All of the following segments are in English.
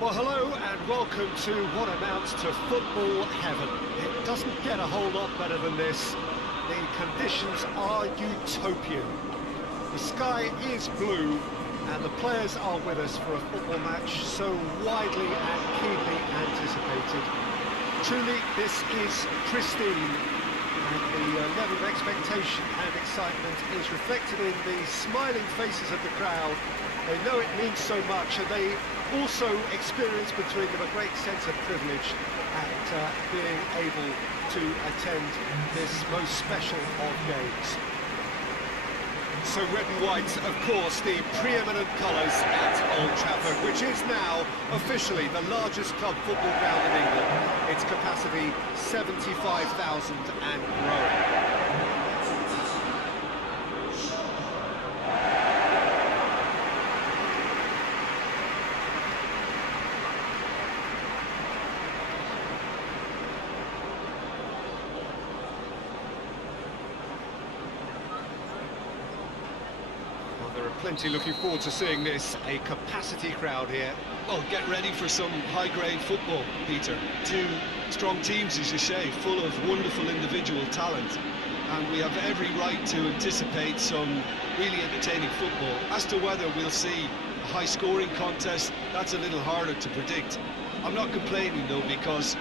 Well, hello and welcome to what amounts to football heaven. It doesn't get a whole lot better than this. The conditions are utopian. The sky is blue and the players are with us for a football match so widely and keenly anticipated. Truly, this is pristine, and the level of expectation and excitement is reflected in the smiling faces of the crowd. They know it means so much, and they also experience between them a great sense of privilege at being able to attend this most special of games. So red and white, of course, the preeminent colours at Old Trafford, which is now officially the largest club football ground in England. Its capacity 75,000 and growing. There are plenty looking forward to seeing this, a capacity crowd here. Well, get ready for some high-grade football, Peter. Two strong teams, as you say, full of wonderful individual talent. And we have every right to anticipate some really entertaining football. As to whether we'll see a high-scoring contest, that's a little harder to predict. I'm not complaining, though, because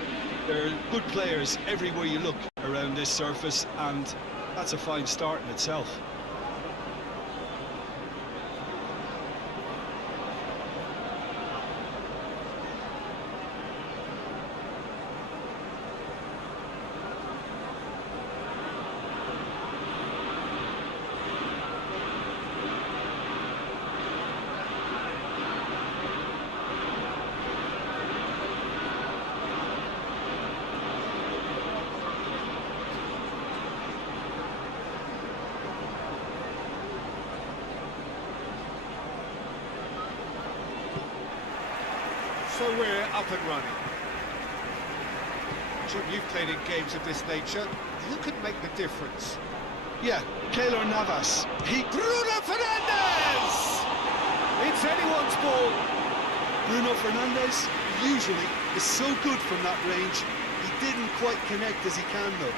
there are good players everywhere you look around this surface, and that's a fine start in itself. So we're up and running. Jim, you've played in games of this nature. Who can make the difference? Yeah, Keylor Navas. Bruno Fernandes! It's anyone's ball. Bruno Fernandes usually is so good from that range. He didn't quite connect as he can, though.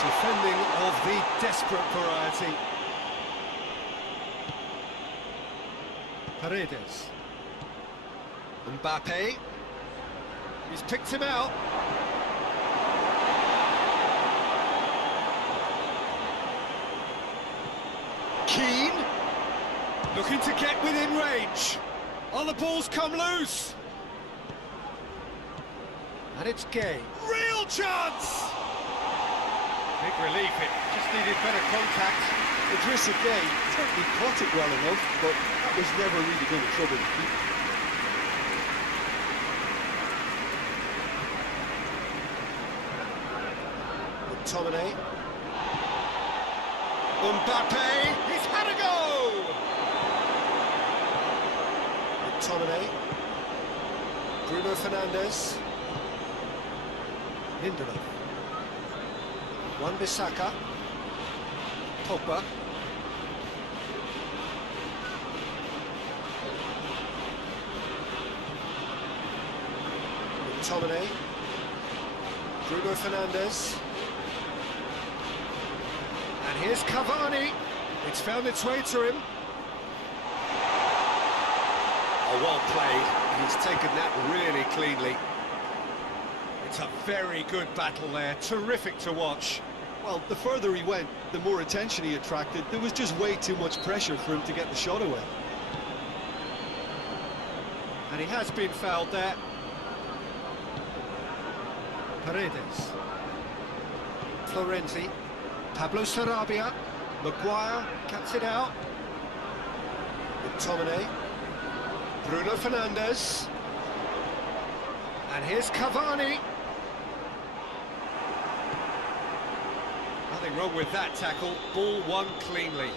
Defending of the desperate variety. Paredes. Mbappe. He's picked him out. Keane. Looking to get within range. Oh, the ball's come loose. And it's Gay. Real chance! Big relief, it just needed better contact. Idrissa Gay certainly caught it well enough, but that was never really going to trouble the keeper. McTominay. Mbappe, he's had a go! McTominay. Bruno Fernandes. Lindelof. Wan-Bissaka. Pogba. McTominay. Bruno Fernandes. And here's Cavani. It's found its way to him. Oh, well played. He's taken that really cleanly. It's a very good battle there. Terrific to watch. Well, the further he went, the more attention he attracted. There was just way too much pressure for him to get the shot away. And he has been fouled there. Paredes. Florenzi. Pablo Sarabia. Maguire cuts it out. McTominay. Bruno Fernandes. And here's Cavani. Nothing wrong with that tackle. Ball won cleanly.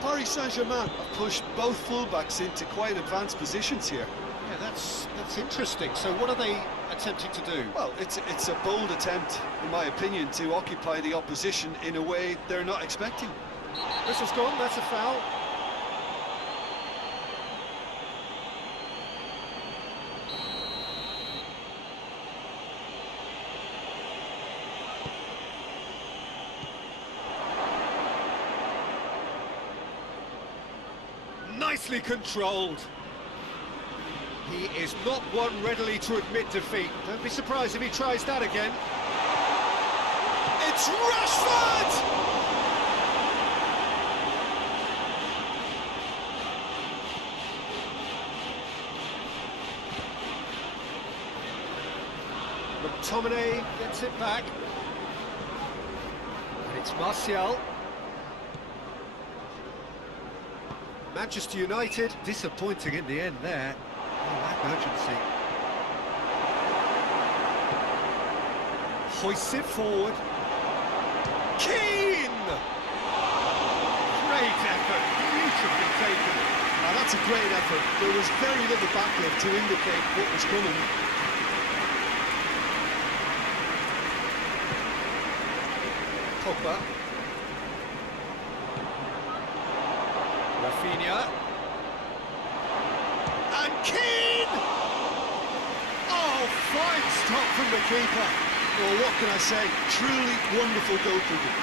Paris Saint-Germain have pushed both fullbacks into quite advanced positions here. Yeah, that's interesting. So what are they attempting to do? Well, it's a bold attempt, in my opinion, to occupy the opposition in a way they're not expecting. Whistle's gone, that's a foul. Nicely controlled. He is not one readily to admit defeat. Don't be surprised if he tries that again. It's Rashford! McTominay gets it back. And it's Martial. Manchester United, disappointing in the end there. Oh, lack urgency. Hoists it forward. Keane! Great effort, beautifully taken. Now that's a great effort. There was very little backlift to indicate what was coming. Pogba. Rafinha. And Keane! Oh, fine stop from the keeper. Well, what can I say? Truly wonderful goalkeeping.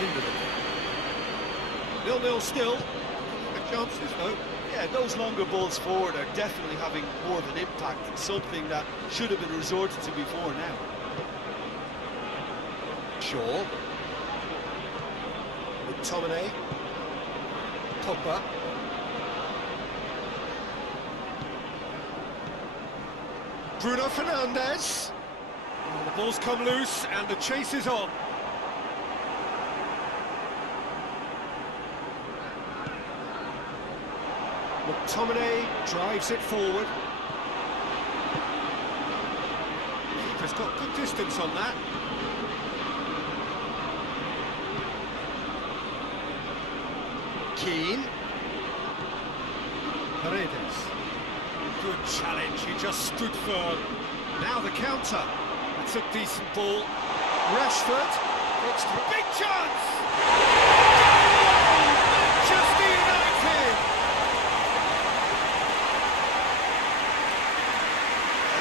Into 0-0 still. Chances though. Yeah, those longer balls forward are definitely having more of an impact. Something that should have been resorted to before now. Shaw. McTominay. Pogba. Bruno Fernandes. And the ball's come loose and the chase is on. McTominay drives it forward. Keeper's got good distance on that. Keane. Paredes. Good challenge, he just stood firm. Now the counter. That's a decent ball. Rashford. It's a big chance! Goal! Manchester United!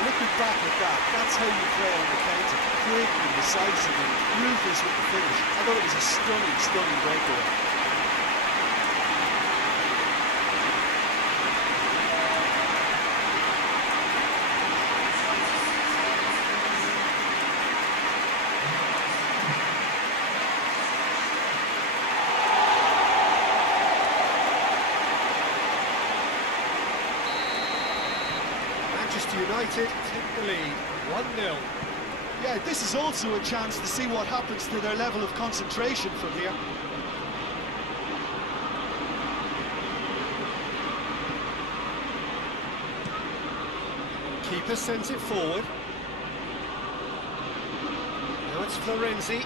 Looking back at that, that's how you play on the counter. Quick and decisive and ruthless with the finish. I thought it was a stunning, stunning breakaway. Manchester United take the lead, 1-0. Yeah, this is also a chance to see what happens to their level of concentration from here. Keeper sends it forward. Now it's Florenzi.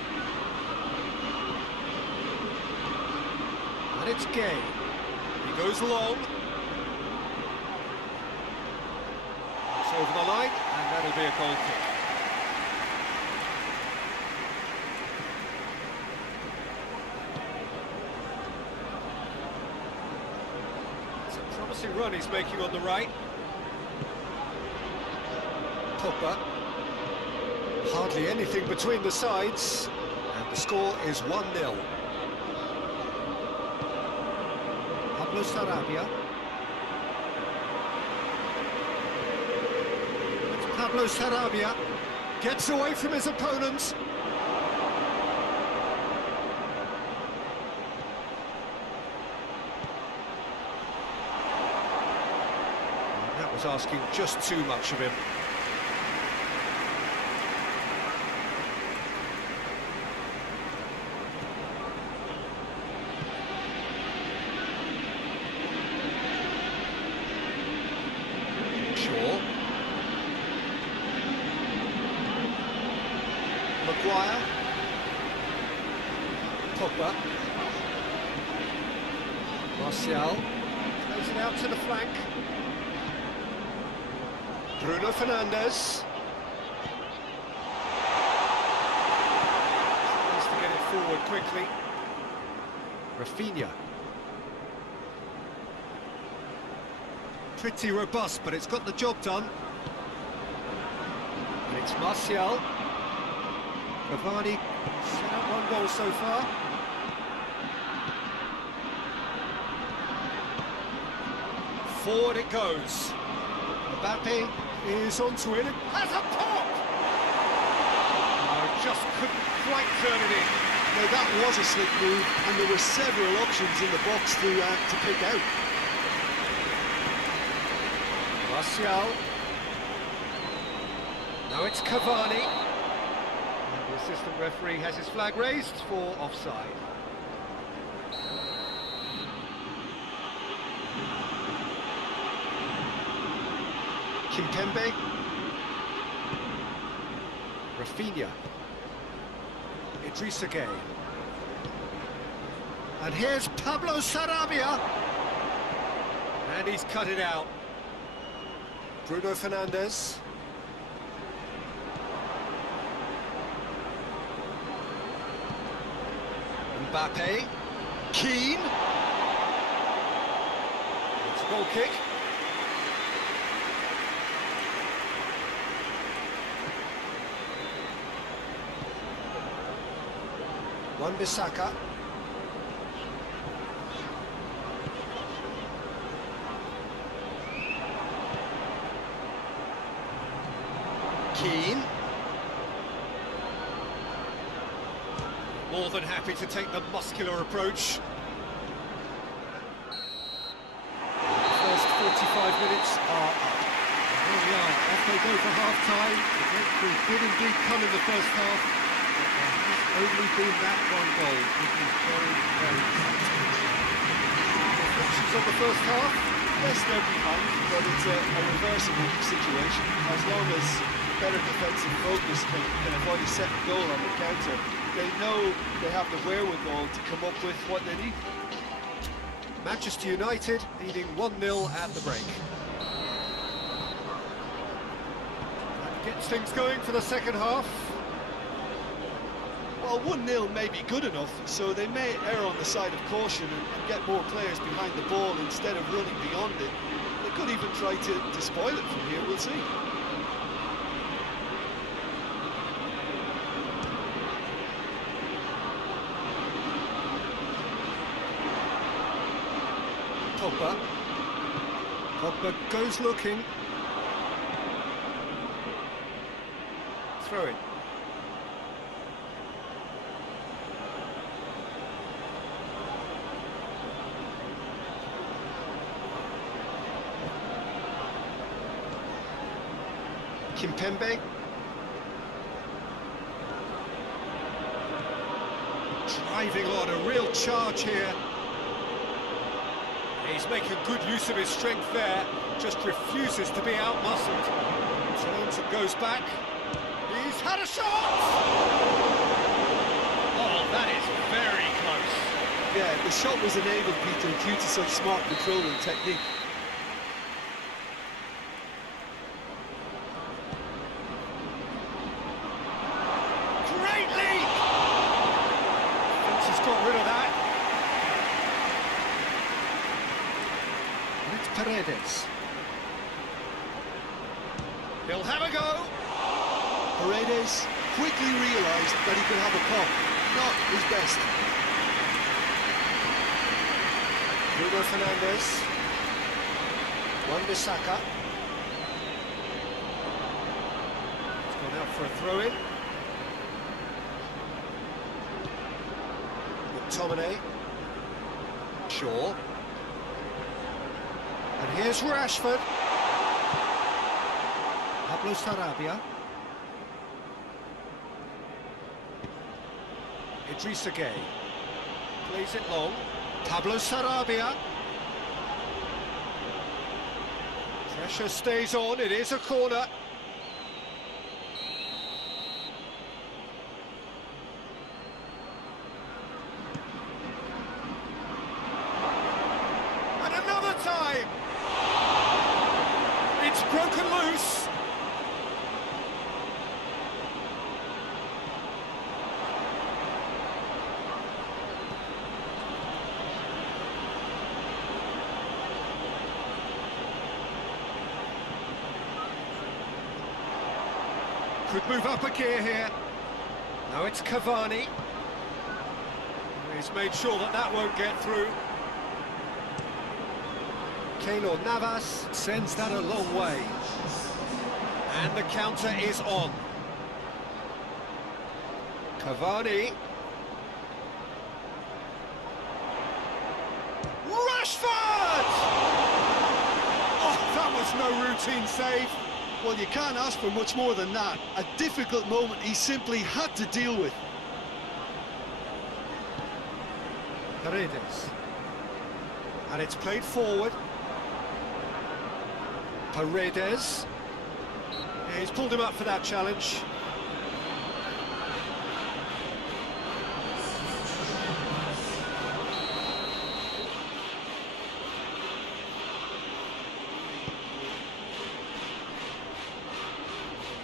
And it's Gay. He goes long. It's over the line, and that'll be a goal kick. It's a promising run he's making on the right. Pogba. Hardly anything between the sides, and the score is 1-0. Pablo Sarabia. It's Pablo Sarabia. Gets away from his opponents. That was asking just too much of him. Shaw. Maguire. Pogba. Martial. Plays it out to the flank. Bruno Fernandes. Tries to get it forward quickly. Rafinha. Pretty robust, but it's got the job done. And it's Martial. Cavani set up one goal so far. Forward it goes. Mbappe is onto it. Has a pop! Oh, just couldn't quite turn it in. Now that was a slick move, and there were several options in the box to pick out. Martial. Now it's Cavani. And the assistant referee has his flag raised for offside. Kimpembe. Rafinha. Idrissa Gueye. And here's Pablo Sarabia. And he's cut it out. Bruno Fernandes. Mbappe. Keane. It's a goal kick. Wan-Bissaka. Keane. More than happy to take the muscular approach. The first 45 minutes are up. Here we are, off they go for half-time. The breakthrough did indeed come in the first half, but there has only been that one goal, which is very, very tight. Reflections on the first half? Yes, they're behind, but it's a reversible situation. As long as better defensive focus can avoid a second goal on the counter, they know they have the wherewithal to come up with what they need. Manchester United leading 1-0 at the break. That gets things going for the second half. Well, 1-0 may be good enough, so they may err on the side of caution and get more players behind the ball instead of running beyond it. They could even try to spoil it from here, we'll see. Pogba goes looking. Throw in. Kimpembe. Driving on, a real charge here. He's making good use of his strength there, just refuses to be out-muscled. Turns and goes back. He's had a shot! Oh, that is very close. Yeah, the shot was enabled, Peter, due to such smart control and technique. Great leap! Vince's got rid of that. And it's Paredes. He'll have a go. Paredes quickly realised that he could have a pop, not his best. Bruno Fernandes. Wan-Bissaka. It's gone out for a throw-in. McTominay. Shaw. And here's Rashford. Pablo Sarabia. Idrissa Gueye. Plays it long. Pablo Sarabia. Pressure stays on, it is a corner. And another time! broken loose. Could move up a gear here. Now it's Cavani. He's made sure that that won't get through. Keylor Navas sends that a long way. And the counter is on. Cavani. Rashford! Oh, that was no routine save. Well, you can't ask for much more than that. A difficult moment he simply had to deal with. Paredes. And it's played forward. Paredes. Yeah, he's pulled him up for that challenge.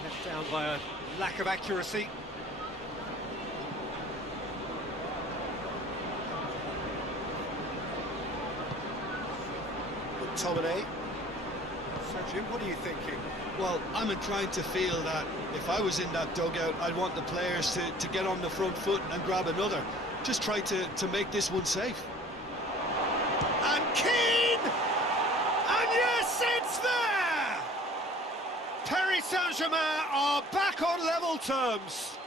Let down by a lack of accuracy. McTominay. So Jim, what are you thinking? Well, I'm inclined to feel that if I was in that dugout, I'd want the players to get on the front foot and grab another. Just try to make this one safe. And Keane! And yes, it's there! Paris Saint-Germain are back on level terms.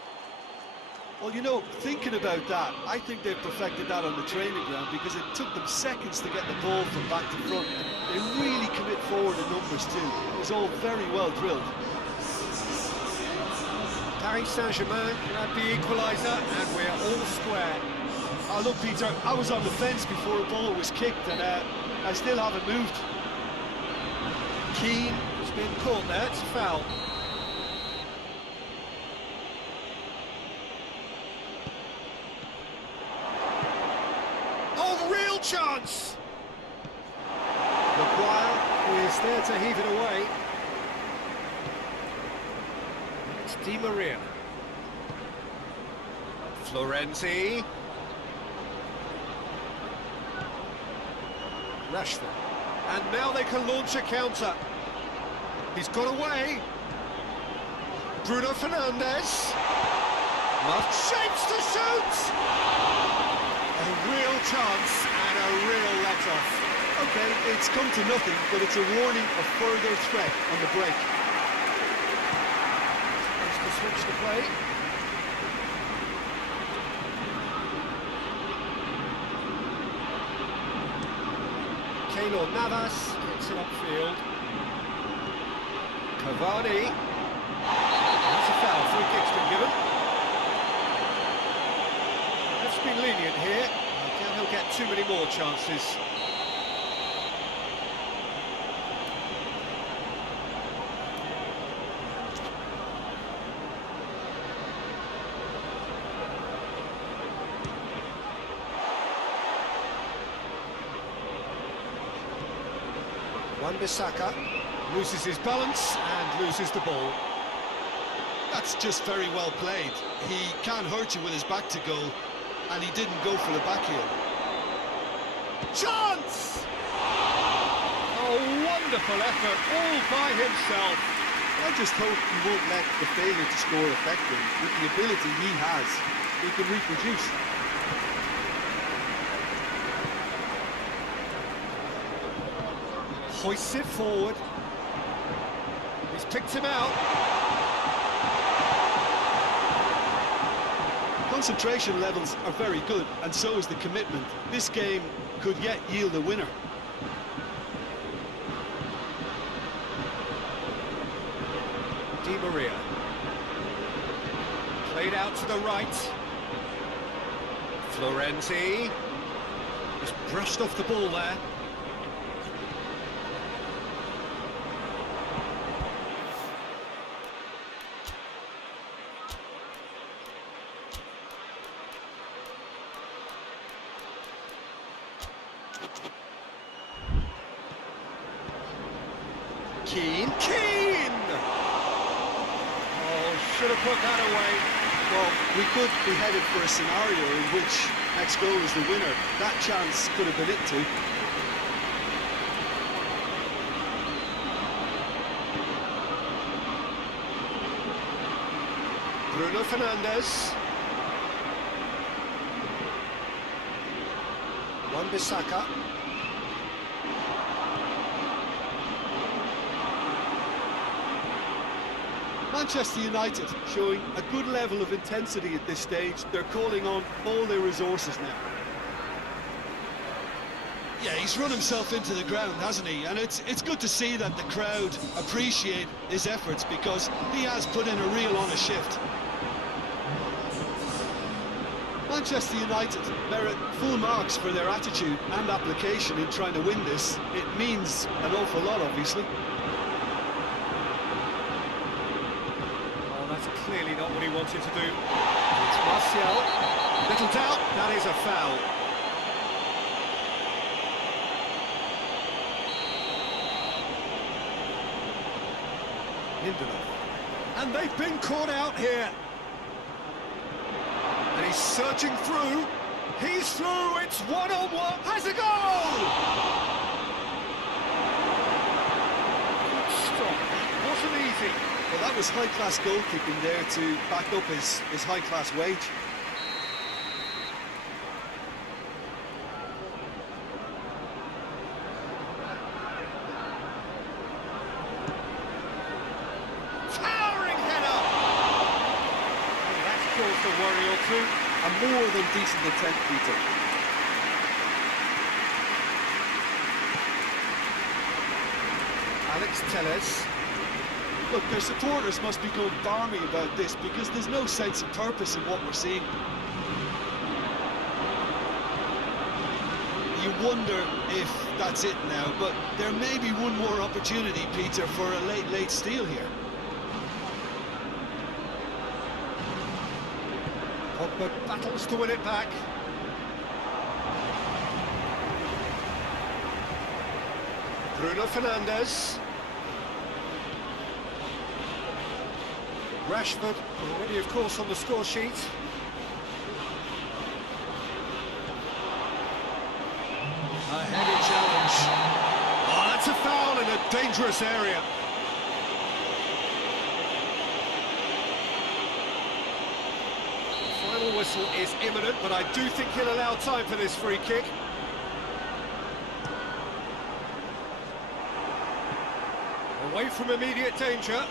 Well, you know, thinking about that, I think they've perfected that on the training ground because it took them seconds to get the ball from back to front. They really commit forward in numbers too. It was all very well drilled. Paris Saint-Germain grab the equaliser and we're all square. Oh, look, Peter, I was on the fence before a ball was kicked and I still haven't moved. Keane has been caught there, it's a foul. Oh, real chance! Maguire is there to heave it away. It's Di Maria. Florenzi. Rashford. And now they can launch a counter. He's got away. Bruno Fernandes. Shapes to shoot! A real chance and a real let-off. Okay, it's come to nothing, but it's a warning of further threat on the break. Wants to switch the play. Keylor Navas gets it upfield. Cavani. That's a foul. Free kick's been given. That's been lenient here. I doubt he'll get too many more chances. Wan-Bissaka loses his balance and loses the ball. That's just very well played. He can't hurt you with his back to goal, and he didn't go for the back heel. Chance! Oh, wonderful effort, all by himself. I just hope he won't let the failure to score affect him. With the ability he has, he can reproduce. Hoists it forward. He's picked him out. Concentration levels are very good, and so is the commitment. This game could yet yield a winner. Di Maria. Played out to the right. Florenzi. Just brushed off the ball there. Keane. should have put that away. Well, we could be headed for a scenario in which next goal is the winner. That chance could have been it too. Bruno Fernandes. Wan-Bissaka. Manchester United showing a good level of intensity at this stage. They're calling on all their resources now. Yeah, he's run himself into the ground, hasn't he? And it's good to see that the crowd appreciate his efforts, because he has put in a real honest shift. Manchester United merit full marks for their attitude and application in trying to win this. It means an awful lot, obviously. Oh, that's clearly not what he wanted to do. It's Martial. Little doubt, that is a foul. Lindelof. And they've been caught out here. And he's searching through. He's through. It's one-on-one. Has a goal! Good stop. Wasn't easy. Well, that was high-class goalkeeping there to back up his high-class wage. A worry or two. A more than decent attempt, Peter. Alex Telles. Look, their supporters must be going balmy about this, because there's no sense of purpose in what we're seeing. You wonder if that's it now, but there may be one more opportunity, Peter, for a late steal here. Pogba battles to win it back. Bruno Fernandes. Rashford already, of course, on the score sheet. A heavy challenge. Oh, that's a foul in a dangerous area. Final whistle is imminent, but I do think he'll allow time for this free kick. Away from immediate danger.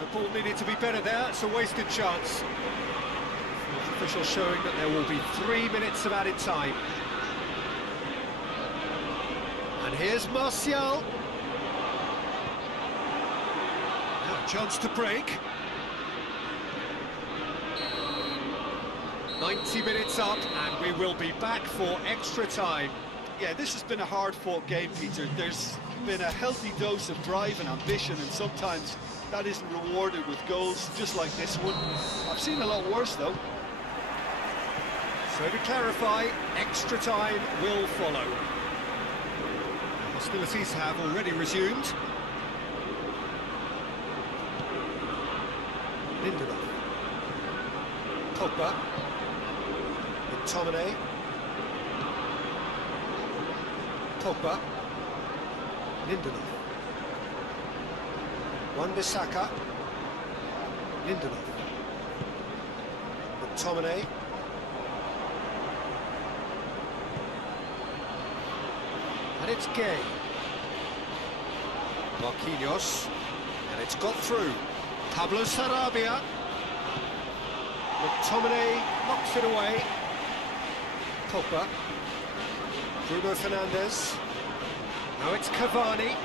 The ball needed to be better there. It's a wasted chance. The official showing that there will be 3 minutes of added time. And here's Martial. Chance to break. 90 minutes up, and we will be back for extra time. Yeah, this has been a hard-fought game, Peter. There's been a healthy dose of drive and ambition, and sometimes that isn't rewarded with goals, just like this one. I've seen a lot worse, though. So to clarify, extra time will follow. Hostilities have already resumed. Lindelof. Pogba. McTominay. Pogba. Lindelof. Wan-Bissaka. Lindelof. McTominay. And it's Gay. Marquinhos. And it's got through. Pablo Sarabia. McTominay knocks it away. Pogba. Bruno Fernandes. Now it's Cavani.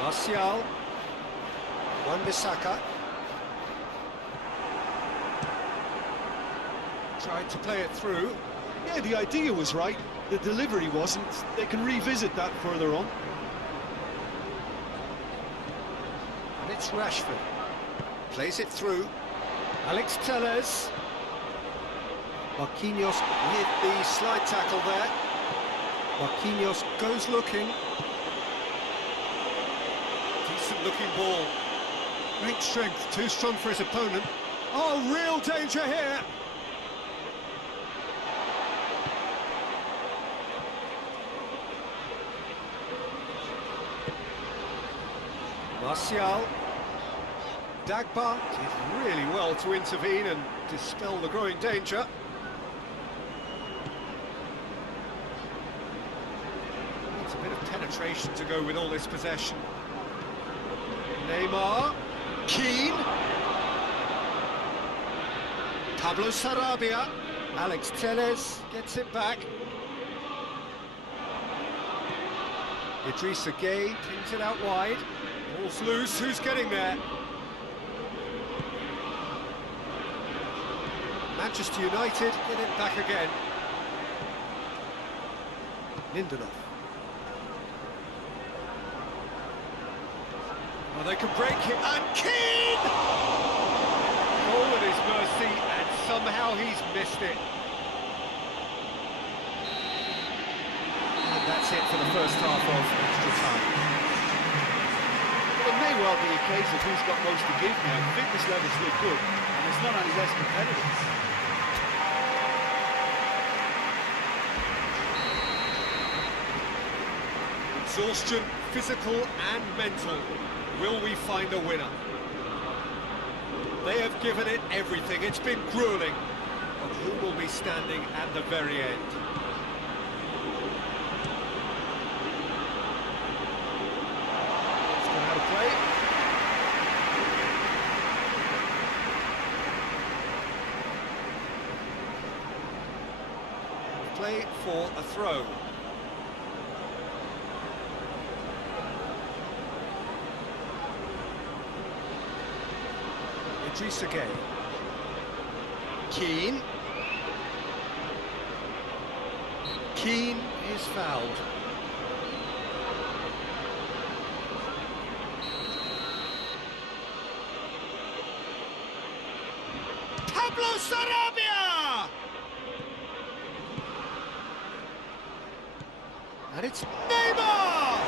Martial. Wan-Bissaka. Tried to play it through. Yeah, the idea was right. The delivery wasn't. They can revisit that further on. And it's Rashford. Plays it through. Alex Telles. Marquinhos with the slide tackle there. Marquinhos goes looking. decent-looking ball. Great strength, too strong for his opponent. Oh, real danger here! Martial. Dagba did really well to intervene and dispel the growing danger. Needs a bit of penetration to go with all this possession. Neymar. Keane. Pablo Sarabia. Alex Telles gets it back. Idrissa Gueye pings it out wide. Ball's loose, who's getting there? Manchester United get it back again. Lindelof. Well, they can break it, and Keane! All at his mercy, and somehow he's missed it. And that's it for the first half of extra time. Well, it may well be a case of who's got most to give now. Fitness levels look good, and it's not any less competitive. Exhaustion, physical and mental. Will we find a winner? They have given it everything. It's been gruelling. But who will be standing at the very end? It's going out of play. Play for a throw. Idrissa Gueye. Keane. Keane is fouled. Pablo Sarabia! And it's Neymar!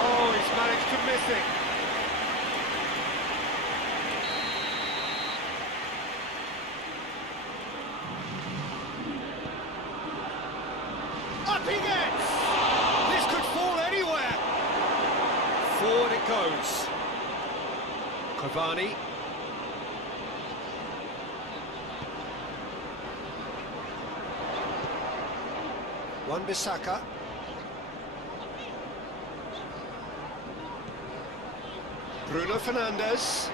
Oh, he's managed to miss it. Up he gets! This could fall anywhere! Forward it goes. Cavani. Wan-Bissaka. Bruno Fernandes.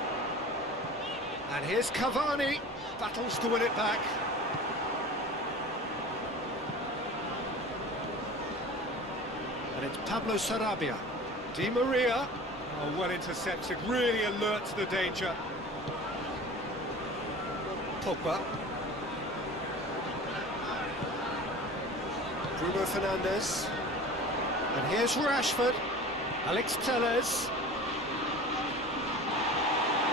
And here's Cavani. Battles to win it back. And it's Pablo Sarabia. Di Maria. Oh, well intercepted, really alert to the danger. Pogba. Bruno Fernandes. And here's Rashford. Alex Telles.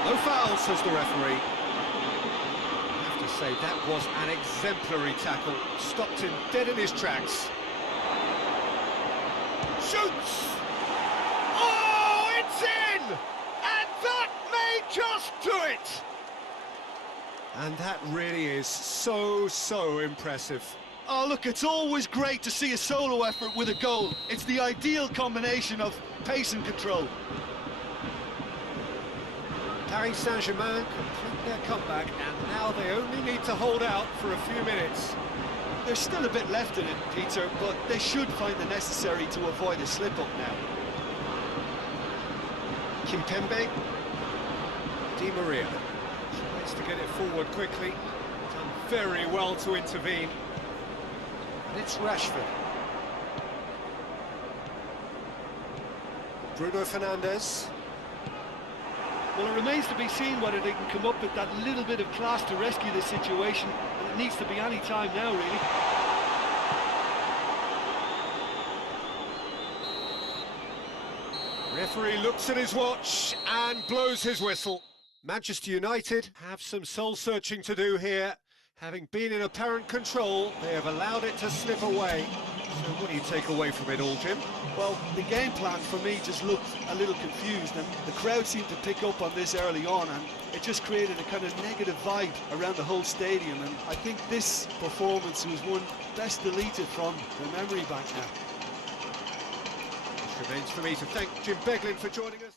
No foul, says the referee. I have to say, that was an exemplary tackle. Stopped him dead in his tracks. Shoots! Oh, it's in! And that may just do it! And that really is so impressive. Oh, look, it's always great to see a solo effort with a goal. It's the ideal combination of pace and control. Paris Saint-Germain complete their comeback, and now they only need to hold out for a few minutes. There's still a bit left in it, Peter, but they should find the necessary to avoid a slip-up now. Kimpembe. Di Maria. Tries to get it forward quickly. Done very well to intervene. And it's Rashford. Bruno Fernandes. Well, it remains to be seen whether they can come up with that little bit of class to rescue this situation, and it needs to be any time now, really. Referee looks at his watch and blows his whistle. Manchester United have some soul-searching to do here. Having been in apparent control, they have allowed it to slip away. So What do you take away from it all, Jim? Well, the game plan for me just looked a little confused, and the crowd seemed to pick up on this early on, and it just created a kind of negative vibe around the whole stadium. And I think this performance was one best deleted from the memory bank now. It remains for me to thank Jim Beglin for joining us.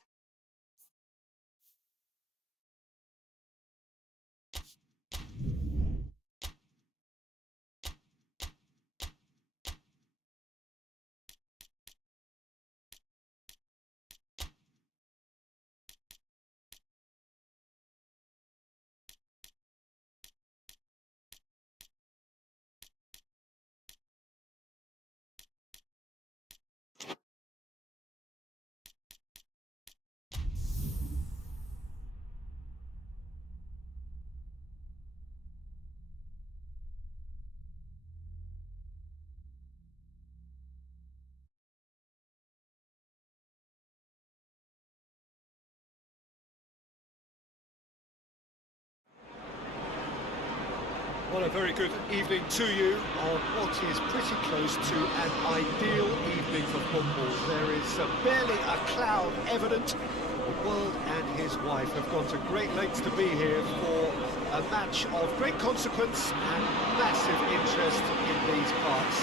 Well, a very good evening to you on what is pretty close to an ideal evening for football. There is barely a cloud evident. The world and his wife have gone to great lengths to be here for a match of great consequence and massive interest in these parts.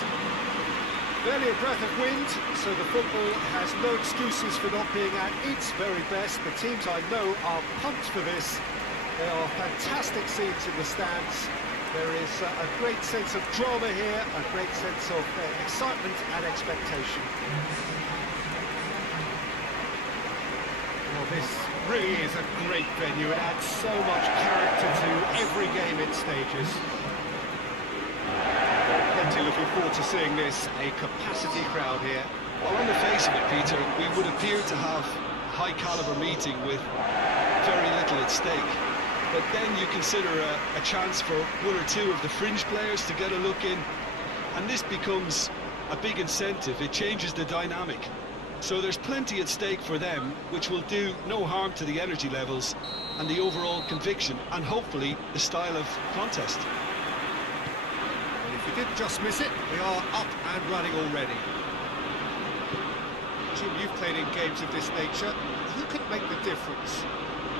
Barely a breath of wind, so the football has no excuses for not being at its very best. The teams I know are pumped for this. There are fantastic scenes in the stands. There is a great sense of drama here, a great sense of excitement and expectation. Well, this really is a great venue. It adds so much character to every game it stages. Plenty looking forward to seeing this, a capacity crowd here. Well, on the face of it, Peter, we would appear to have a high-caliber meeting with very little at stake. But then you consider a chance for one or two of the fringe players to get a look in, and this becomes a big incentive. It changes the dynamic. So there's plenty at stake for them, which will do no harm to the energy levels and the overall conviction, and hopefully the style of contest. And if you did just miss it, we are up and running already. Jim, you've played in games of this nature. Who could make the difference?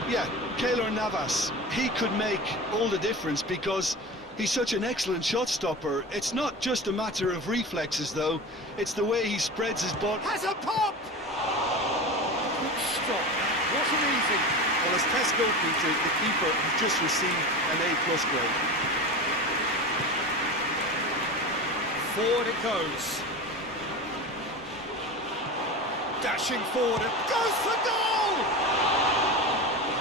Yeah, Keylor Navas, he could make all the difference because he's such an excellent shot stopper. It's not just a matter of reflexes, though. It's the way he spreads his body. Has a pop! Good stop. Wasn't easy. Well, as test goalkeeper, the keeper has just received an A+ grade. Forward it goes. Dashing forward, and goes for goal!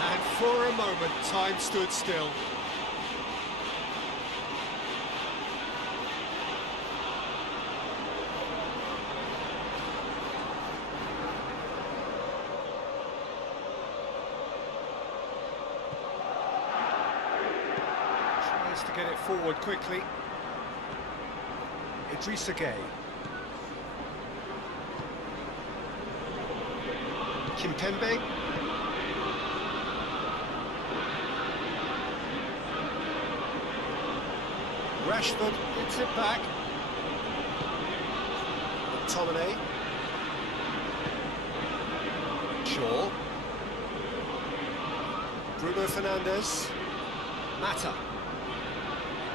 And for a moment, time stood still. Tries to get it forward quickly. Idrissa Gueye. Kimpembe. Rashford gets it back. McTominay. Shaw. Bruno Fernandes. Mata.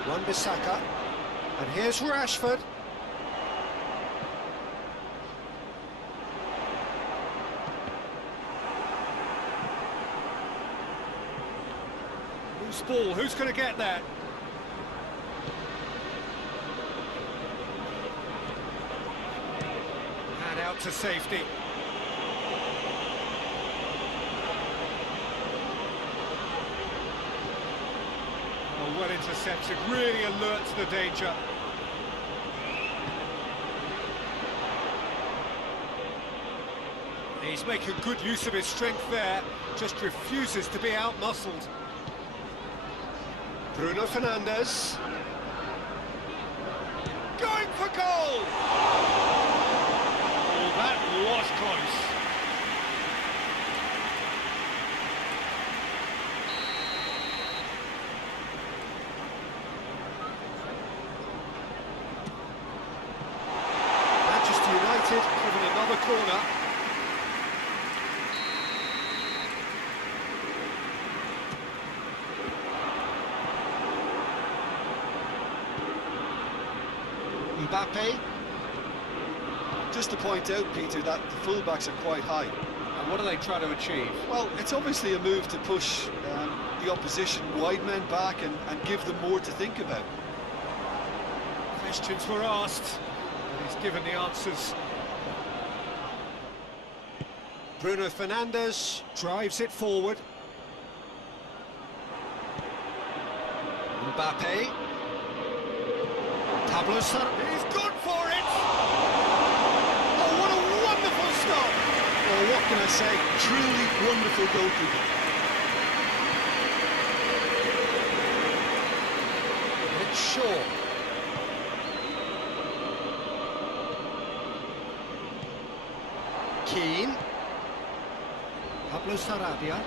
Wan-Bissaka. And here's Rashford. Loose ball, who's going to get that? And out to safety. Oh, well intercepted, really alert to the danger. He's making good use of his strength there, just refuses to be out-muscled. Bruno Fernandes. Going for goal! Oh, that was close. United given another corner. Mbappe. Just to point out, Peter, that the fullbacks are quite high. And what are they trying to achieve? Well, it's obviously a move to push the opposition wide men back and give them more to think about. Questions were asked, but he's given the answers. Bruno Fernandes drives it forward. Mbappe. Pablo Sarr. He's good for it! Oh, what a wonderful stop! Oh, what can I say? Truly wonderful goalkeeper. It's Shaw. Keane. Pablo Sarabia.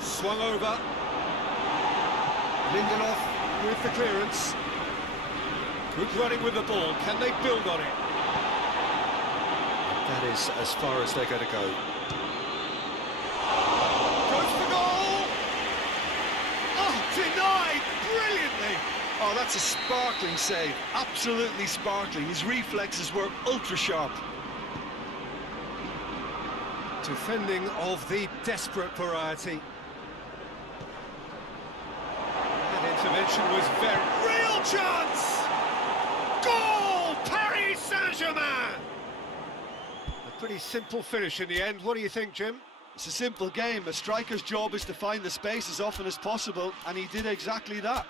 Swung over. Lindelof with the clearance. Good running with the ball. Can they build on it? That is as far as they're going to go. Goes for goal! Oh, denied brilliantly! Oh, that's a sparkling save. Absolutely sparkling. His reflexes were ultra-sharp. Defending of the desperate variety. That intervention was very... Real chance! Goal! Paris Saint-Germain! A pretty simple finish in the end. What do you think, Jim? It's a simple game. A striker's job is to find the space as often as possible, and he did exactly that.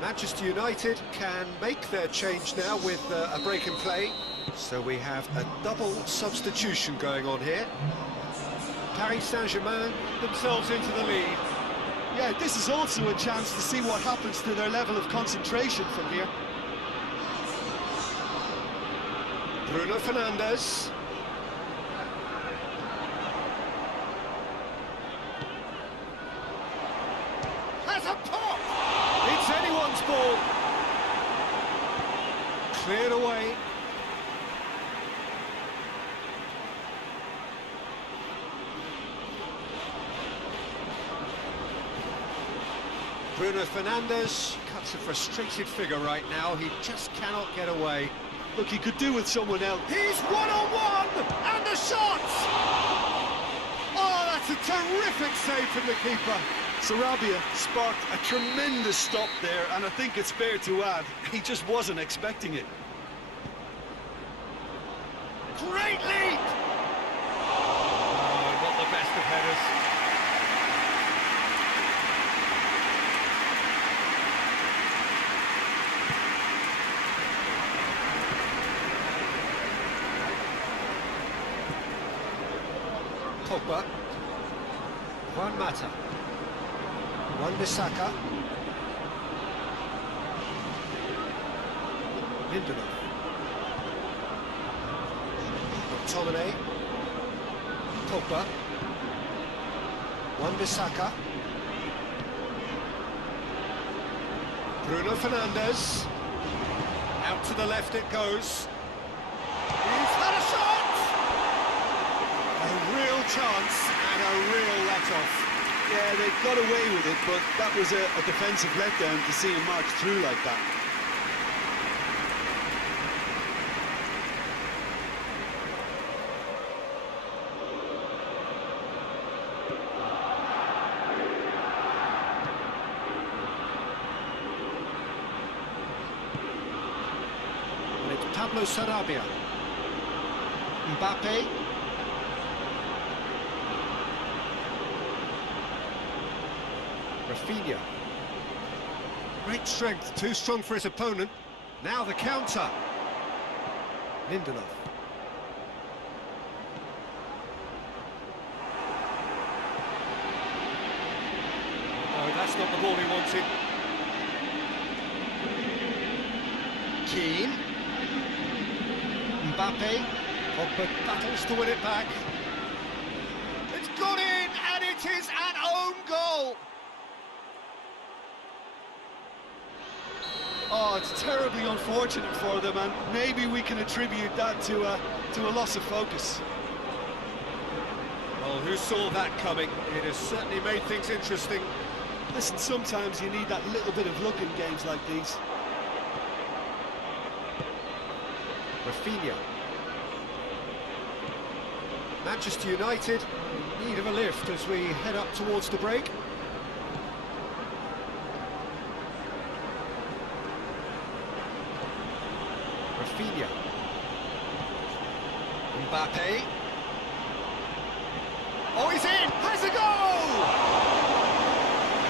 Manchester United can make their change now with a break in play. So we have a double substitution going on here. Paris Saint-Germain themselves into the lead. Yeah, this is also a chance to see what happens to their level of concentration from here. Bruno Fernandes. Has a pop! It's anyone's ball. Cleared away. Bruno Fernandes cuts a frustrated figure right now. He just cannot get away. Look, he could do with someone else. He's one-on-one! And the shot! Oh, that's a terrific save from the keeper. Sarabia sparked a tremendous stop there, and I think it's fair to add, he just wasn't expecting it. Great leap! Oh, not the best of headers. Pogba. Juan Mata. Wan-Bissaka. Lindelof. McTominay. Pogba. Wan-Bissaka. Bruno Fernandes. Out to the left it goes. He's had a shot! A real chance and a real let-off. Yeah, they got away with it, but that was a defensive letdown to see him march through like that. And it's Pablo Sarabia. Mbappe. Rafinha. Great strength, too strong for his opponent. Now the counter. Lindelof. Oh, that's not the ball he wanted. Keane. Mbappe. Pogba battles to win it back. It's gone in, and it is an own goal. Oh, it's terribly unfortunate for them, and maybe we can attribute that to a loss of focus. Well, who saw that coming? It has certainly made things interesting. Listen, sometimes you need that little bit of luck in games like these. Rafinha. Manchester United in need of a lift as we head up towards the break. Rafinha. Mbappe. Oh, he's in! Has a goal!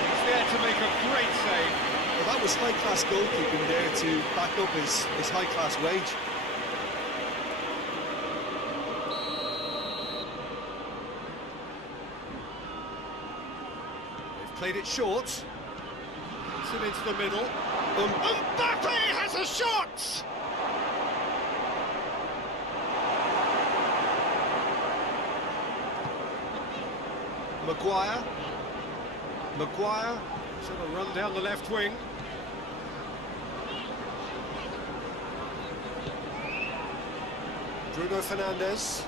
He's there to make a great save. Well, that was high-class goalkeeping there to back up his high-class wage. They've played it short. Gets it into the middle. Mbappe has a shot! Maguire, sort of run down the left wing. Bruno Fernandes.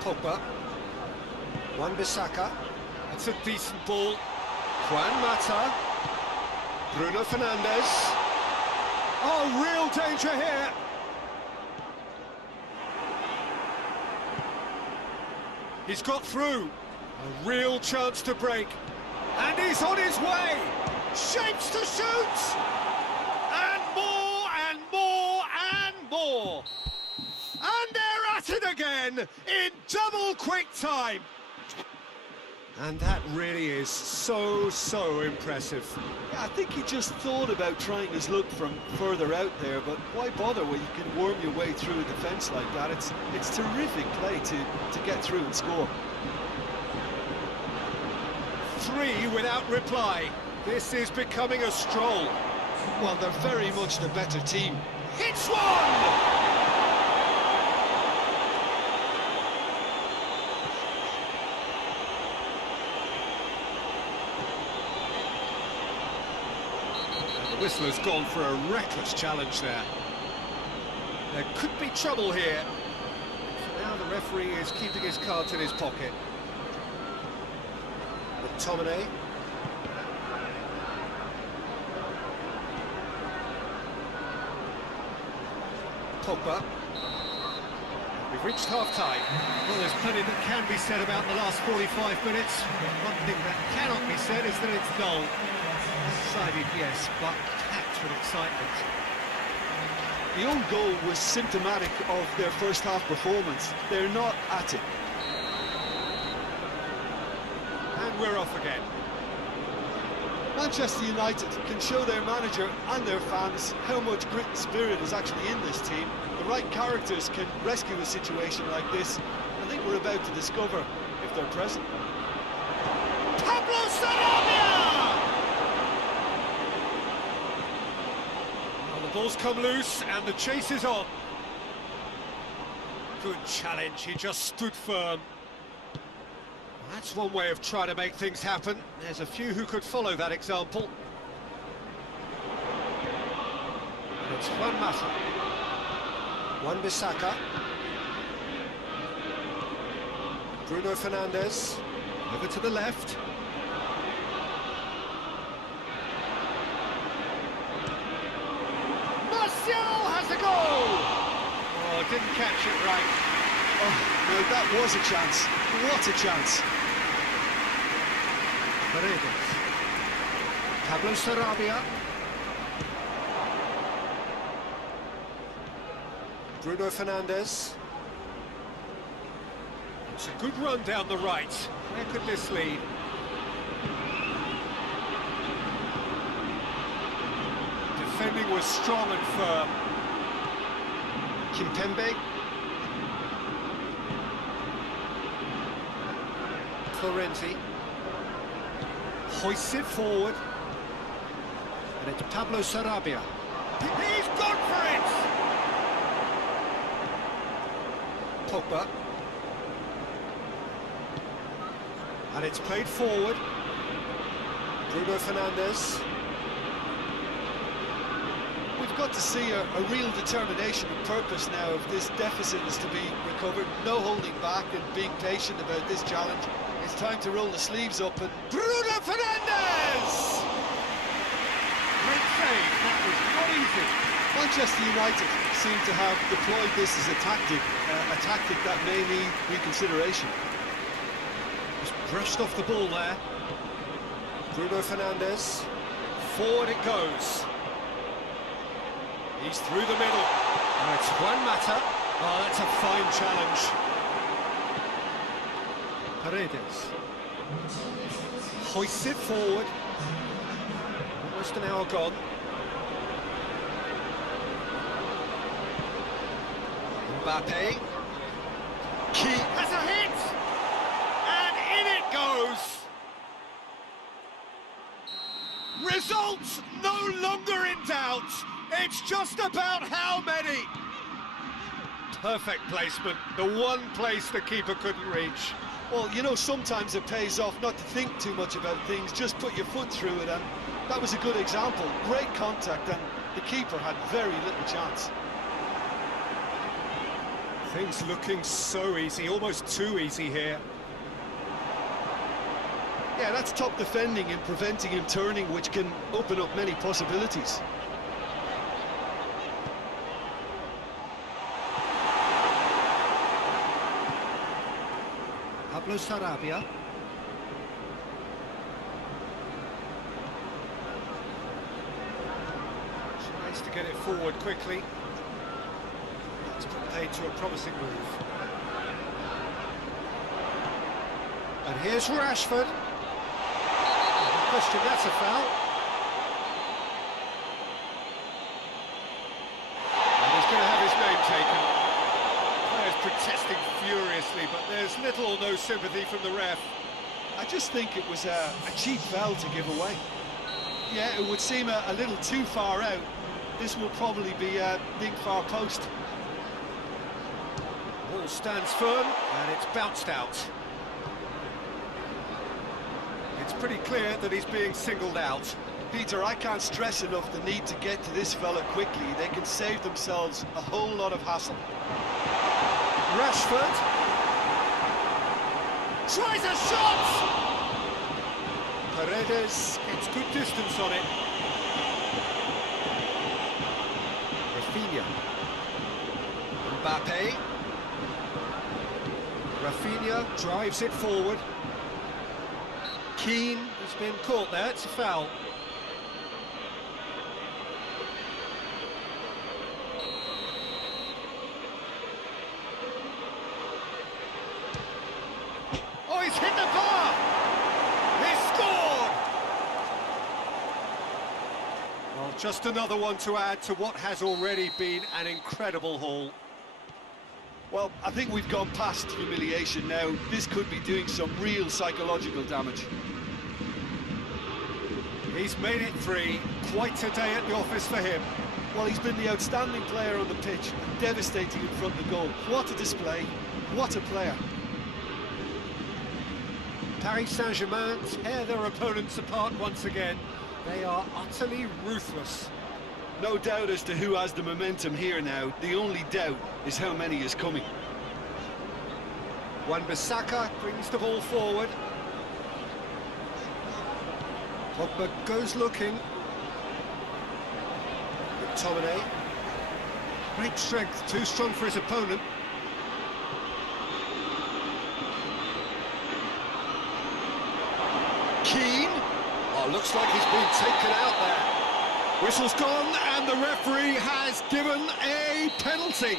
Pogba. Wan-Bissaka. That's a decent ball. Juan Mata. Bruno Fernandes. Oh, real danger here. He's got through. A real chance to break. And he's on his way. Shapes to shoot. And more and more and more. And they're at it again in double quick time. And that really is so impressive. Yeah, I think he just thought about trying his luck from further out there, but why bother when you can worm your way through a defence like that? It's terrific play to get through and score. 3 without reply. This is becoming a stroll. Well, they're very much the better team. Hits one! The whistler's gone for a reckless challenge there. There could be trouble here. For now, the referee is keeping his cards in his pocket. McTominay. Pogba. We've reached half-time. Well, there's plenty that can be said about the last 45 minutes. One thing that cannot be said is that it's dull. Decided, yes, but packed with excitement. The own goal was symptomatic of their first half performance. They're not at it. And we're off again. Manchester United can show their manager and their fans how much grit and spirit is actually in this team. The right characters can rescue a situation like this. I think we're about to discover if they're present. Pablo Sarabia! Well, the ball's come loose and the chase is on. Good challenge, he just stood firm. That's one way of trying to make things happen. There's a few who could follow that example. And it's Juan Mata. Wan-Bissaka. Bruno Fernandes. Over to the left. Martial has a goal! Oh, didn't catch it right. Oh, no, that was a chance. What a chance. Paredes. Pablo Sarabia. Bruno Fernandes. It's a good run down the right. Where could this lead? defending was strong and firm. Kimpembe. Florenzi. Hoists it forward. And it's Pablo Sarabia. He's gone for it! Pogba. And it's played forward. Bruno Fernandes. We've got to see a real determination and purpose now if this deficit is to be recovered. No holding back and being patient about this challenge. It's time to roll the sleeves up and... Bruno Fernandes! Great save, that was not easy. Manchester United seem to have deployed this as a tactic that may need reconsideration. Just brushed off the ball there. Bruno Fernandes. Forward it goes. He's through the middle. Oh, it's Juan Mata. Oh, that's a fine challenge. Paredes. Hoists it forward. Almost an hour gone. Mbappe. Key has a hit! And in it goes! Results no longer in doubt. It's just about how many. Perfect placement, the one place the keeper couldn't reach. Well, you know, sometimes it pays off not to think too much about things, just put your foot through it, and that was a good example. Great contact, and the keeper had very little chance. Things looking so easy, almost too easy here. Yeah, that's top defending and preventing him turning, which can open up many possibilities. Pablo Sarabia. Tries to get it forward quickly. That's played to a promising move. And here's Rashford. No question, that's a foul. And he's going to have his name taken. Players protesting furiously, but there's little or no sympathy from the ref. I just think it was a cheap foul to give away. Yeah, it would seem a little too far out. This will probably be a big far post. Ball stands firm, and it's bounced out. It's pretty clear that he's being singled out. Peter, I can't stress enough the need to get to this fella quickly. They can save themselves a whole lot of hassle. Rashford tries a shot! Paredes gets good distance on it. Rafinha. Mbappe. Rafinha drives it forward. Keane has been caught there, it's a foul. Oh, he's hit the bar! He's scored! Well, just another one to add to what has already been an incredible haul. Well, I think we've gone past humiliation now. This could be doing some real psychological damage. He's made it 3. Quite a day at the office for him. Well, he's been the outstanding player on the pitch, devastating in front of goal. What a display, what a player. Paris Saint-Germain tear their opponents apart once again. They are utterly ruthless. No doubt as to who has the momentum here now. The only doubt is how many is coming. Wan-Bissaka brings the ball forward. Pogba goes looking. McTominay. Great strength, too strong for his opponent. Keane. Oh, looks like he's been taken out there. Whistle's gone, and the referee has given a penalty.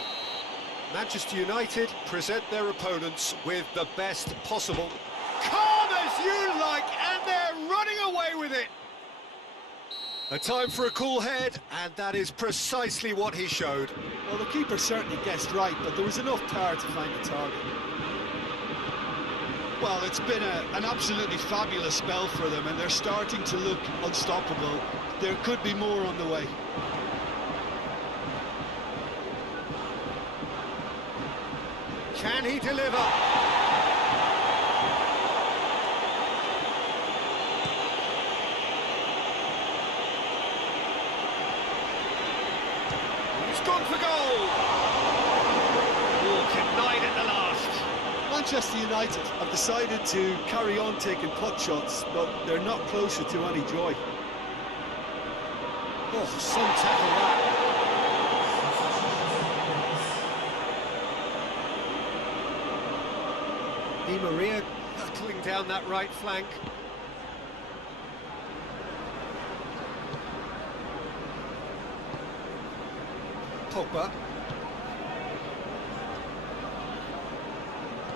Manchester United present their opponents with the best possible. Calm as you like, and they're running away with it. A time for a cool head, and that is precisely what he showed. Well, the keeper certainly guessed right, but there was enough power to find the target. Well, it's been an absolutely fabulous spell for them, and they're starting to look unstoppable. There could be more on the way. Can he deliver? He's gone for goal! Oh, denied at the last. Manchester United have decided to carry on taking pot shots, but they're not closer to any joy. Oh, some tackle that. Di Maria battling down that right flank. Pogba.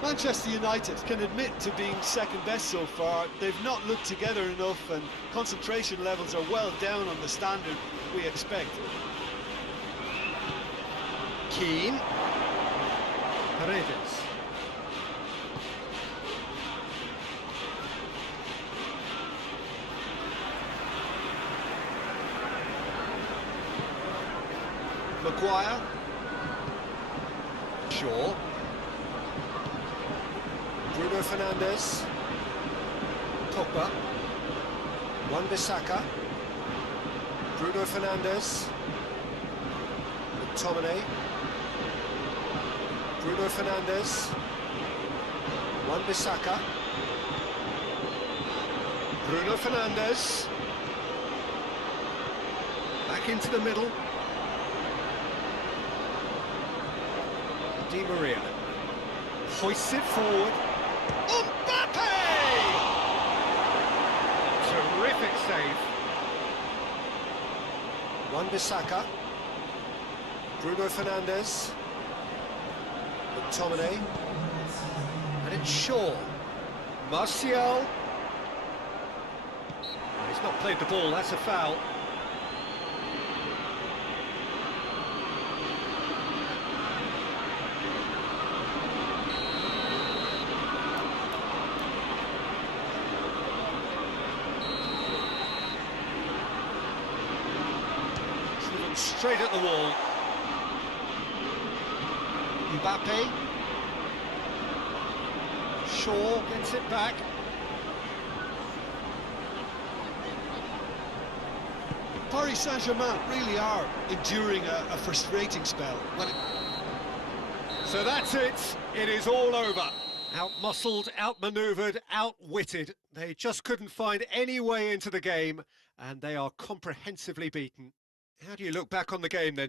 Manchester United can admit to being second best so far. They've not looked together enough, and concentration levels are well down on the standard we expect. Keane. Paredes. Maguire. Shaw. Bruno Fernandes. Pogba. Wan-Bissaka. Bruno Fernandes. McTominay. Bruno Fernandes. Wan-Bissaka. Bruno Fernandes. Back into the middle. Di Maria hoists it forward. Mbappe! Terrific save. Wan-Bissaka. Bruno Fernandes. McTominay. And it's Shaw. Martial. He's not played the ball, that's a foul. Straight at the wall. Mbappe. Shaw gets it back. Paris Saint-Germain really are enduring a frustrating spell. So that's it. It is all over. Out-muscled, out-manoeuvred, outwitted. They just couldn't find any way into the game, and they are comprehensively beaten. How do you look back on the game then?